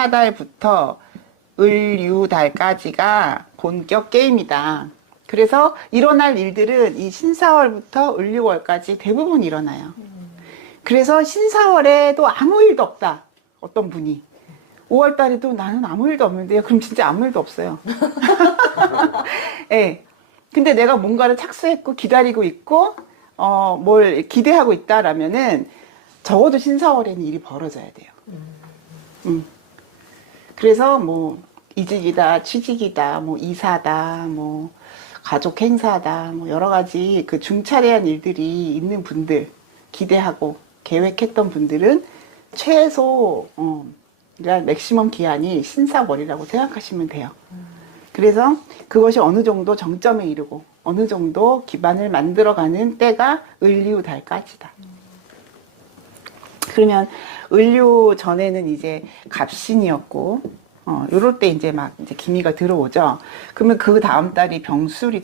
이사달부터 을유달까지가 본격 게임이다. 그래서 일어날 일들은 이 신사월부터 을유월까지 대부분 일어나요. 그래서 신사월에도 아무 일도 없다. 어떤 분이. 5월 달에도 나는 아무 일도 없는데요. 그럼 진짜 아무 일도 없어요. 예. 근데 내가 뭔가를 착수했고 기다리고 있고 어, 뭘 기대하고 있다라면은 적어도 신사월에는 일이 벌어져야 돼요. 음. 그래서 뭐 이직이다, 취직이다, 뭐 이사다, 뭐 가족 행사다, 뭐 여러 가지 그 중차대한 일들이 있는 분들 기대하고 계획했던 분들은 최소 어, 그러니까 맥시멈 기한이 신사월이라고 생각하시면 돼요. 그래서 그것이 어느 정도 정점에 이르고 어느 정도 기반을 만들어가는 때가 을류달까지다. 그러면 을류 전에는 이제 갑신이었고 어 요럴 때 이제 막 이제 기미가 들어오죠. 그러면 그 다음 달이 병술이잖아요.